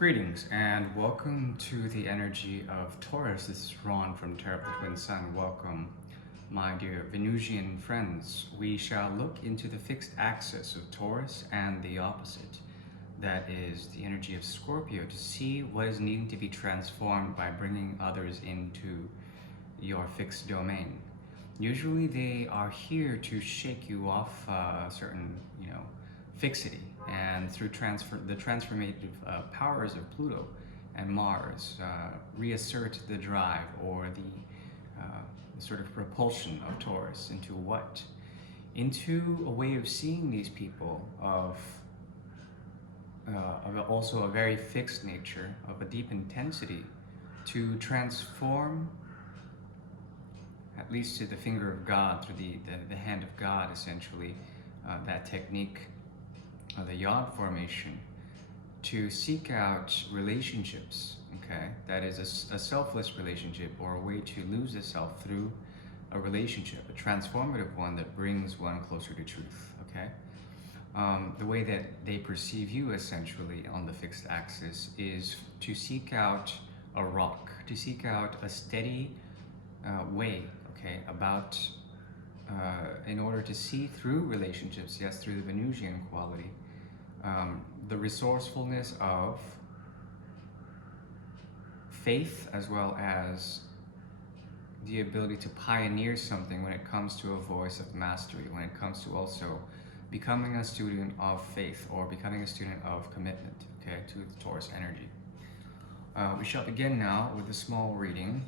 Greetings and welcome to the energy of Taurus. This is Ron from Tarot of the Twin Sun. Welcome, my dear Venusian friends. We shall look into the fixed axis of Taurus and the opposite, that is the energy of Scorpio, to see what is needing to be transformed by bringing others into your fixed domain. Usually they are here to shake you off a certain, fixity, and through the transformative powers of Pluto and Mars, reassert the drive or the sort of propulsion of Taurus into what? Into a way of seeing these people of also a very fixed nature, of a deep intensity, to transform, at least to the finger of God, through the hand of God, essentially, that technique of the yod formation, to seek out relationships, okay? That is a selfless relationship, or a way to lose the self through a relationship, a transformative one that brings one closer to truth, okay? The way that they perceive you, essentially, on the fixed axis is to seek out a rock, to seek out a steady way, okay, in order to see through relationships, yes, through the Venusian quality, the resourcefulness of faith, as well as the ability to pioneer something when it comes to a voice of mastery, when it comes to also becoming a student of faith, or becoming a student of commitment, okay, to the Taurus energy. We shall begin now with a small reading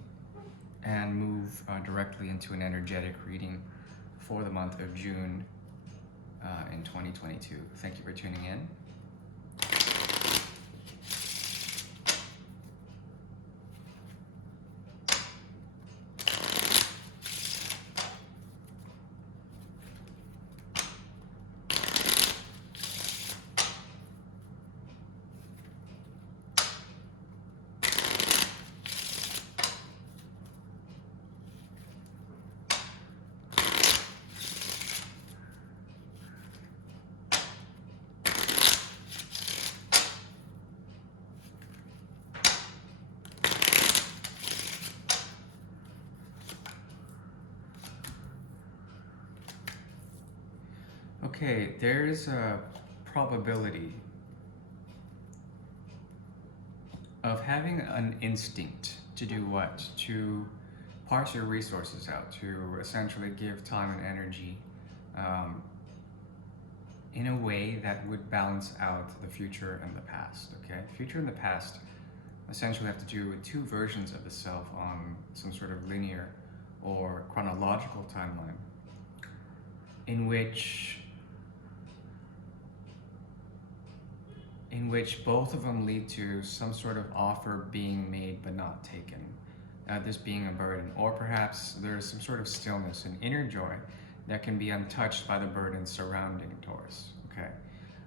and move directly into an energetic reading for the month of June in 2022. Thank you for tuning in. Okay, there's a probability of having an instinct to do what? To parse your resources out, to essentially give time and energy in a way that would balance out the future and the past, okay? The future and the past essentially have to do with two versions of the self on some sort of linear or chronological timeline, in which both of them lead to some sort of offer being made but not taken, this being a burden, or perhaps there's some sort of stillness and inner joy that can be untouched by the burden surrounding Taurus, okay?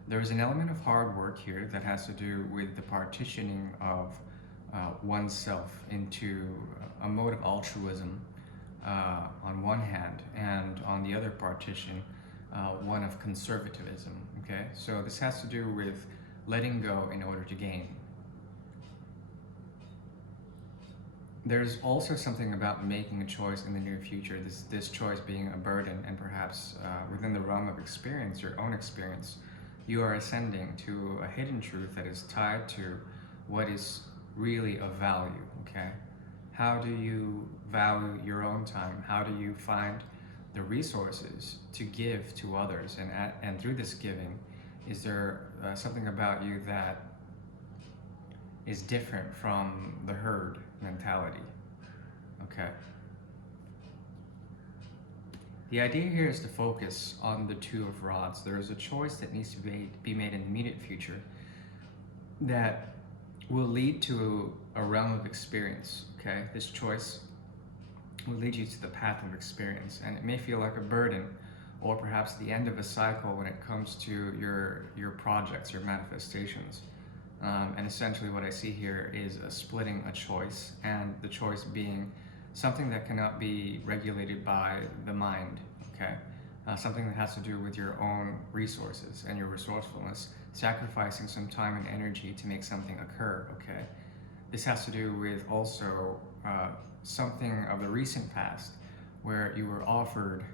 There's an element of hard work here that has to do with the partitioning of oneself into a mode of altruism on one hand, and on the other partition, one of conservatism, okay? So this has to do with letting go in order to gain. There's also something about making a choice in the near future, this choice being a burden, and perhaps within the realm of experience, your own experience, you are ascending to a hidden truth that is tied to what is really of value, okay? How do you value your own time? How do you find the resources to give to others? And through this giving, is there something about you that is different from the herd mentality? Okay. The idea here is to focus on the Two of Rods. There is a choice that needs to be made in the immediate future that will lead to a realm of experience, okay? This choice will lead you to the path of experience, and it may feel like a burden, or perhaps the end of a cycle when it comes to your projects, your manifestations. And essentially what I see here is splitting a choice, and the choice being something that cannot be regulated by the mind, okay? Something that has to do with your own resources and your resourcefulness, sacrificing some time and energy to make something occur, okay? This has to do with also something of the recent past where you were offered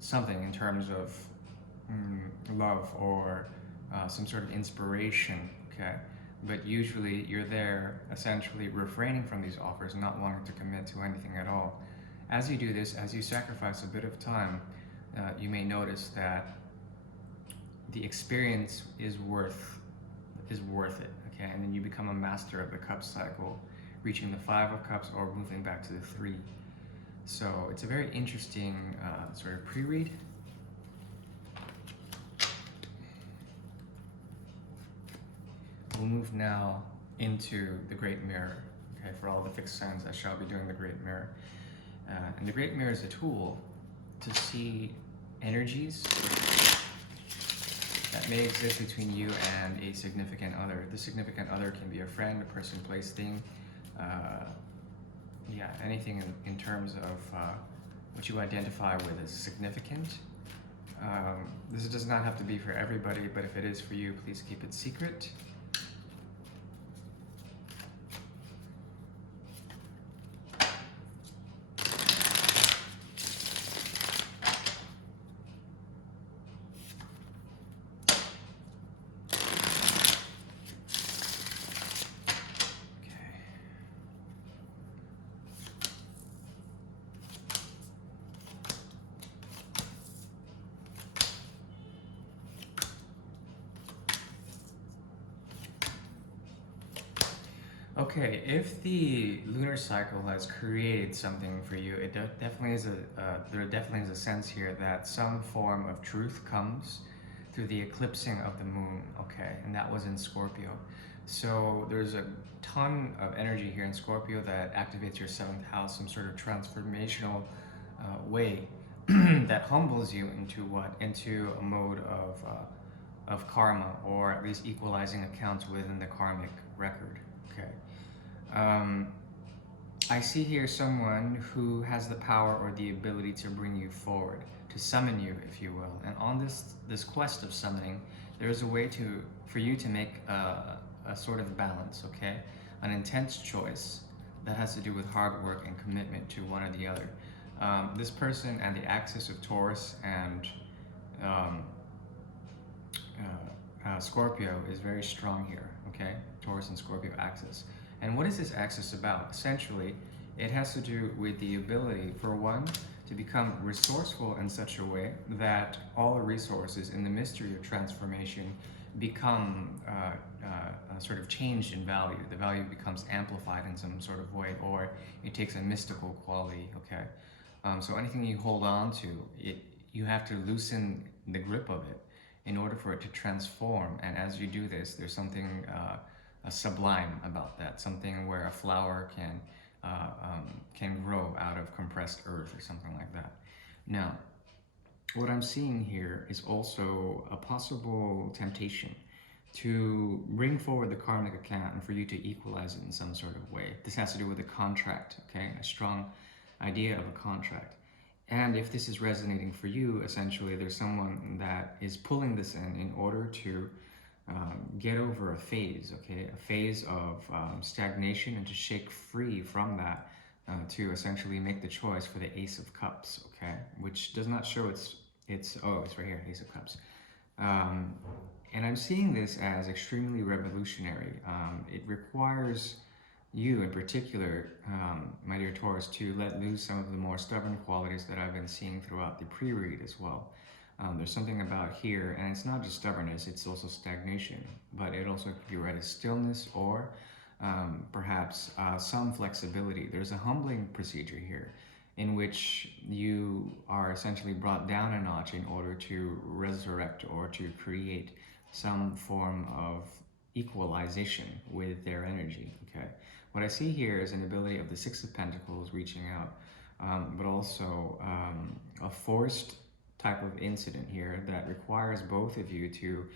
something in terms of love or some sort of inspiration, okay? But usually you're there essentially refraining from these offers, not wanting to commit to anything at all. As you do this, as you sacrifice a bit of time, you may notice that the experience is worth it, okay? And then you become a master of the cup cycle, reaching the 5 of cups or moving back to the 3. So it's a very interesting sort of pre-read. We'll move now into the Great Mirror. Okay, for all the fixed signs, I shall be doing the Great Mirror. And the Great Mirror is a tool to see energies that may exist between you and a significant other. The significant other can be a friend, a person, place, thing. Anything in terms of what you identify with as significant. This does not have to be for everybody, but if it is for you, please keep it secret. Okay, if the lunar cycle has created something for you, it definitely is there definitely is a sense here that some form of truth comes through the eclipsing of the moon, okay? And that was in Scorpio. So there's a ton of energy here in Scorpio that activates your 7th house, some sort of transformational way that humbles you into what? Into a mode of karma, or at least equalizing accounts within the karmic record, okay? I see here someone who has the power or the ability to bring you forward, to summon you, if you will. And on this quest of summoning, there is a way for you to make a sort of balance, okay? An intense choice that has to do with hard work and commitment to one or the other. This person and the axis of Taurus and Scorpio is very strong here, okay? Taurus and Scorpio axis. And what is this axis about? Essentially, it has to do with the ability for one to become resourceful in such a way that all the resources in the mystery of transformation become sort of changed in value. The value becomes amplified in some sort of way, or it takes a mystical quality, okay? So anything you hold on to, you have to loosen the grip of it in order for it to transform. And as you do this, there's something sublime about that, something where a flower can grow out of compressed earth or something like that. Now, what I'm seeing here is also a possible temptation to bring forward the karmic account and for you to equalize it in some sort of way. This has to do with a contract, okay? A strong idea of a contract. And if this is resonating for you, essentially there's someone that is pulling this in order to get over a phase, okay? A phase of stagnation, and to shake free from that to essentially make the choice for the Ace of Cups, okay? Which does not show it's right here, Ace of Cups. And I'm seeing this as extremely revolutionary. It requires you in particular, my dear Taurus, to let loose some of the more stubborn qualities that I've been seeing throughout the pre-read as well. There's something about here, and it's not just stubbornness, it's also stagnation, but it also could be read as stillness or perhaps some flexibility. There's a humbling procedure here in which you are essentially brought down a notch in order to resurrect or to create some form of equalization with their energy, okay? What I see here is an ability of the Six of Pentacles reaching out, but also a forced type of incident here that requires both of you to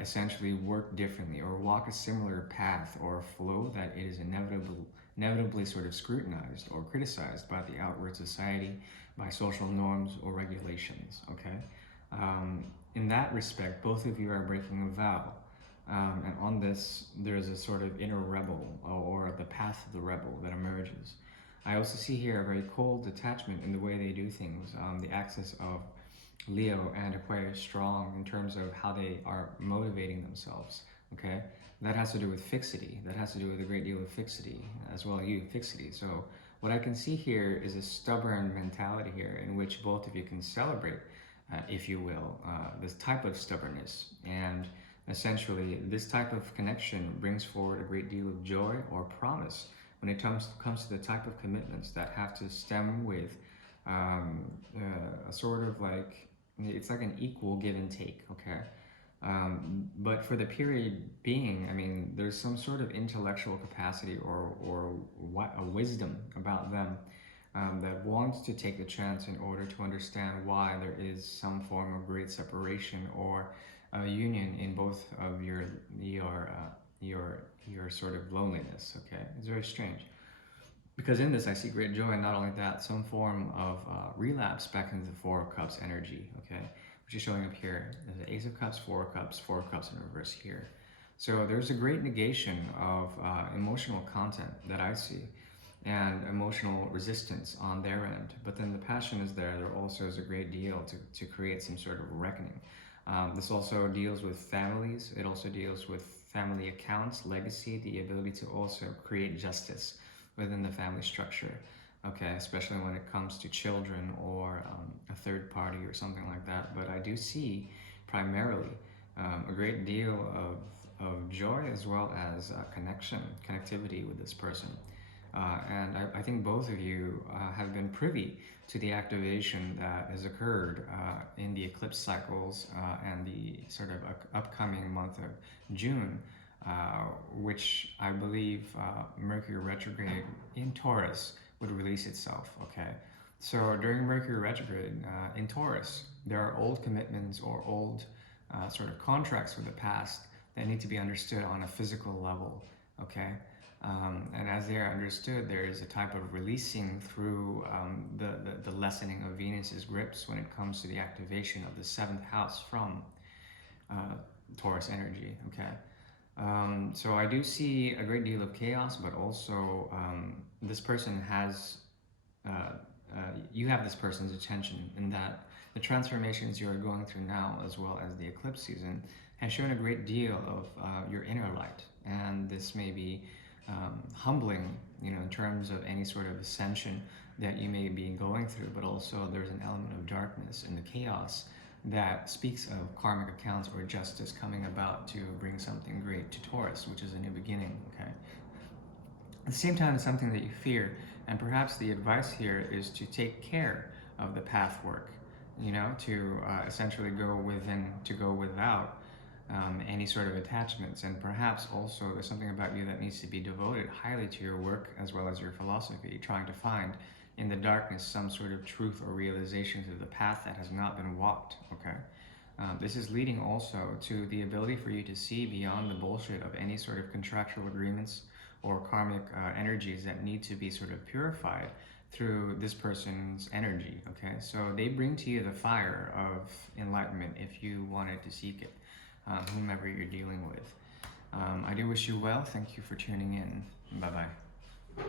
essentially work differently or walk a similar path or flow that it is inevitably sort of scrutinized or criticized by the outward society, by social norms or regulations, okay? in that respect, both of you are breaking a vow. And on this, there's a sort of inner rebel, or the path of the rebel that emerges. I also see here a very cold detachment in the way they do things. The axis of Leo and Aquarius strong in terms of how they are motivating themselves. Okay, that has to do with fixity. That has to do with a great deal of fixity, as well as you fixity. So what I can see here is a stubborn mentality here, in which both of you can celebrate, if you will, this type of stubbornness. And essentially, this type of connection brings forward a great deal of joy or promise when it comes to the type of commitments that have to stem with a sort of like, it's like an equal give and take, okay? But for the period being, I mean, there's some sort of intellectual capacity or a wisdom about them that wants to take the chance in order to understand why there is some form of great separation or a union in both of your sort of loneliness. Okay, it's very strange. Because in this, I see great joy, and not only that, some form of relapse back into the Four of Cups energy, okay, which is showing up here. There's the Ace of Cups, Four of Cups in reverse here. So there's a great negation of emotional content that I see, and emotional resistance on their end. But then the passion is there. There also is a great deal to create some sort of reckoning. This also deals with families. It also deals with family accounts, legacy, the ability to also create justice within the family structure, okay, especially when it comes to children or a third party or something like that. But I do see primarily a great deal of joy, as well as connectivity with this person. And I think both of you have been privy to the activation that has occurred in the eclipse cycles and the sort of upcoming month of June, which I believe Mercury retrograde in Taurus would release itself, okay? So during Mercury retrograde in Taurus, there are old commitments or old sort of contracts with the past that need to be understood on a physical level, okay? And as they are understood, there is a type of releasing through the lessening of Venus's grips when it comes to the activation of the 7th house from Taurus energy, okay? So I do see a great deal of chaos, but also this person has, you have this person's attention, in that the transformations you are going through now, as well as the eclipse season, has shown a great deal of your inner light. And this may be humbling, you know, in terms of any sort of ascension that you may be going through, but also there's an element of darkness in the chaos that speaks of karmic accounts or justice coming about to bring something great to Taurus, which is a new beginning, okay? At the same time, it's something that you fear, and perhaps the advice here is to take care of the path work, you know, to essentially go within, to go without any sort of attachments. And perhaps also there's something about you that needs to be devoted highly to your work as well as your philosophy, trying to find in the darkness some sort of truth or realization to the path that has not been walked, okay? This is leading also to the ability for you to see beyond the bullshit of any sort of contractual agreements or karmic energies that need to be sort of purified through this person's energy, okay? So they bring to you the fire of enlightenment if you wanted to seek it, whomever you're dealing with. I do wish you well. Thank you for tuning in. Bye-bye.